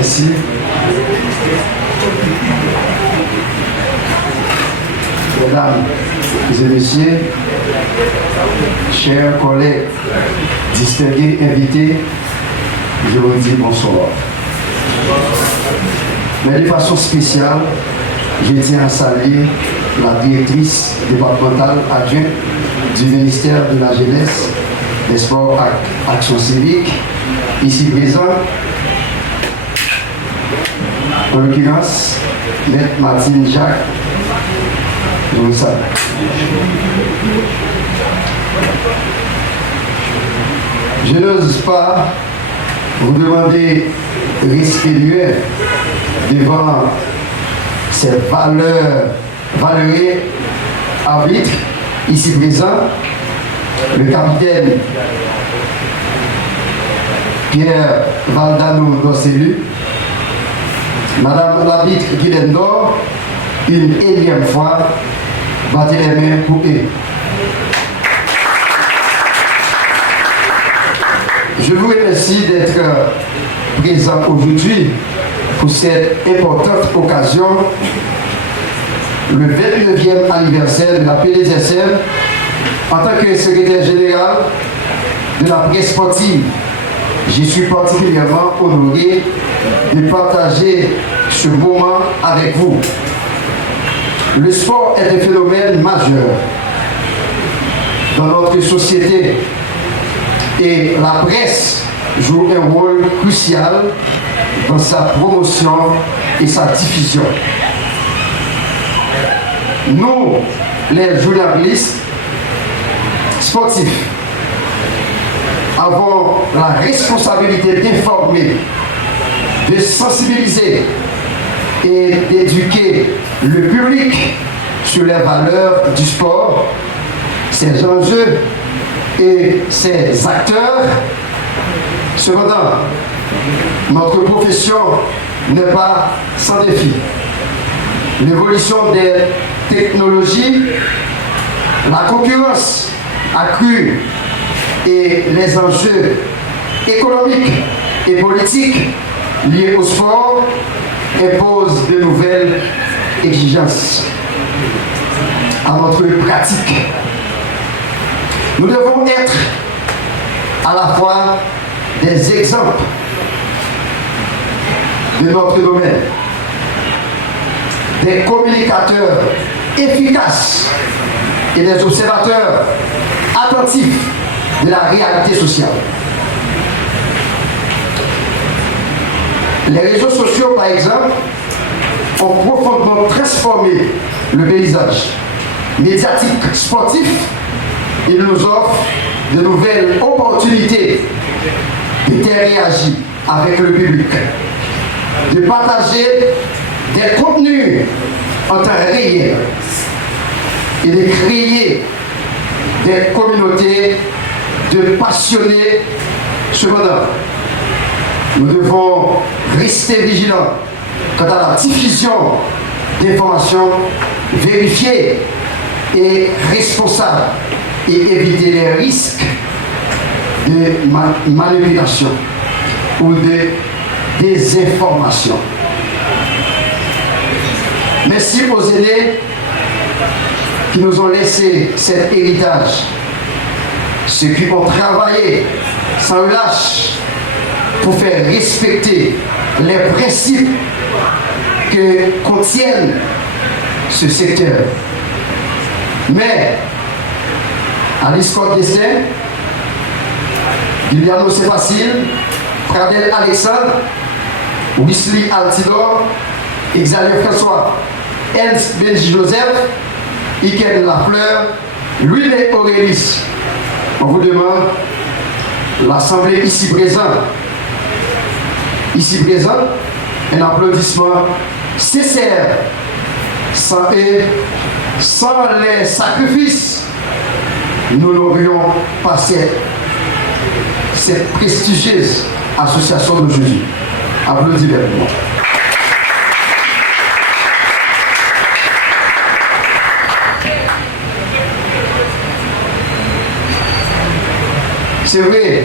Merci. Mesdames et messieurs, chers collègues, distingués invités, je vous dis bonsoir. Mais de façon spéciale, je tiens à saluer la directrice départementale adjointe du ministère de la Jeunesse, des Sports et Action civique, ici présent, en l'occurrence, Maître Martine Jacques. Je vous salue. Je n'ose pas vous demander respectueux devant ces valeureux arbitres ici présents, le capitaine Pierre Valdano Dosselu, Madame l'arbitre Guylaine Dor, une énième fois, battez les mains pour eux. Je vous remercie d'être présent aujourd'hui pour cette importante occasion, le 29e anniversaire de la PDSM en tant que secrétaire général de la presse sportive. Je suis particulièrement honoré de partager ce moment avec vous. Le sport est un phénomène majeur dans notre société et la presse joue un rôle crucial dans sa promotion et sa diffusion. Nous, les journalistes sportifs, avons la responsabilité d'informer, de sensibiliser et d'éduquer le public sur les valeurs du sport, ses enjeux et ses acteurs. Cependant, notre profession n'est pas sans défi. L'évolution des technologies, la concurrence accrue et les enjeux économiques et politiques liés au sport imposent de nouvelles exigences à notre pratique. Nous devons être à la fois des exemples de notre domaine, des communicateurs efficaces et des observateurs attentifs de la réalité sociale. Les réseaux sociaux, par exemple, ont profondément transformé le paysage médiatique sportif. Ils nous offrent de nouvelles opportunités d'interagir avec le public, de partager des contenus en temps réel et de créer des communautés de passionnés. Cependant, nous devons rester vigilants quant à la diffusion d'informations vérifiées et responsables et éviter les risques de manipulation ou de désinformation. Merci aux aînés qui nous ont laissé cet héritage, ceux qui ont travaillé sans relâche pour faire respecter les principes que contiennent ce secteur. Mais, Alice Côte-Destin, Guiliano Sébastien, Pradel Alexandre, Wesley Altidor, Xavier François, Ernst Benji Joseph, Iken Lafleur, Louis Aurélis. On vous demande, l'Assemblée ici présente, un applaudissement sincère. Sans eux, sans les sacrifices, nous n'aurions pas cette prestigieuse association d'aujourd'hui. Applaudissez moi. C'est vrai,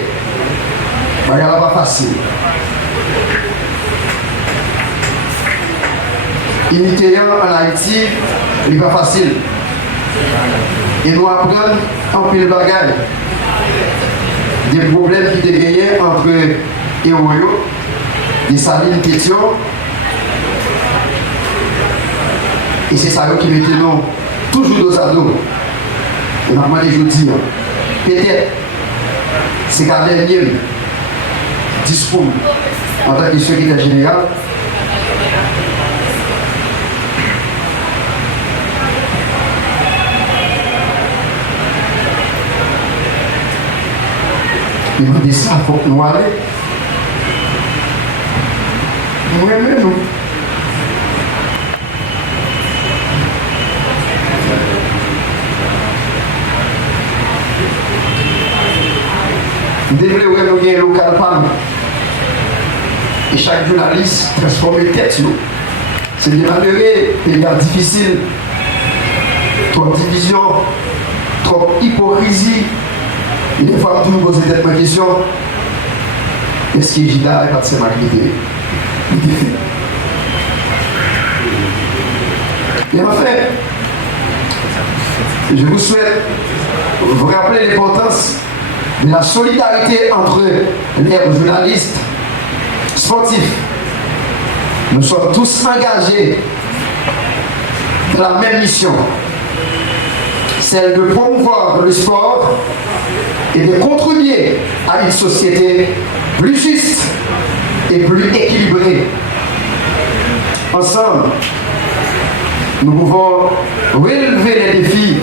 il n'est pas facile. Unité en Haïti, il n'est pas facile. Et nous apprenons en pile bagaille des problèmes qui étaient gagnés entre Ewoyo, des salines Pétion. Et c'est ça qui mettait nous toujours dos à dos. Et maintenant, je dis, peut-être, c'est qu'un dernier discours en tant que secrétaire général. Il m'a dit ça, il faut que nous allions. Nous aimons nous. Nous devons nous local PAM. Et chaque journaliste transforme les têtes. C'est des malheureux, des gars difficiles. Trop de division, trop d'hypocrisie. Il est fois toujours poser cette question. Est-ce que Gida est parti mal guidé? Et enfin, je vous souhaite vous rappeler l'importance de la solidarité entre les journalistes sportifs. Nous sommes tous engagés dans la même mission, celle de promouvoir le sport et de contribuer à une société plus juste et plus équilibrée. Ensemble, nous pouvons relever les défis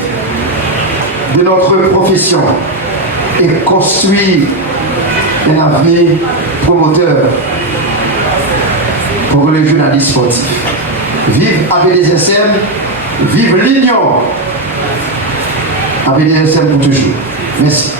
de notre profession et construire un avenir promoteur pour les journalistes sportifs. Vive APDSM, vive l'union APDSM pour toujours. Merci.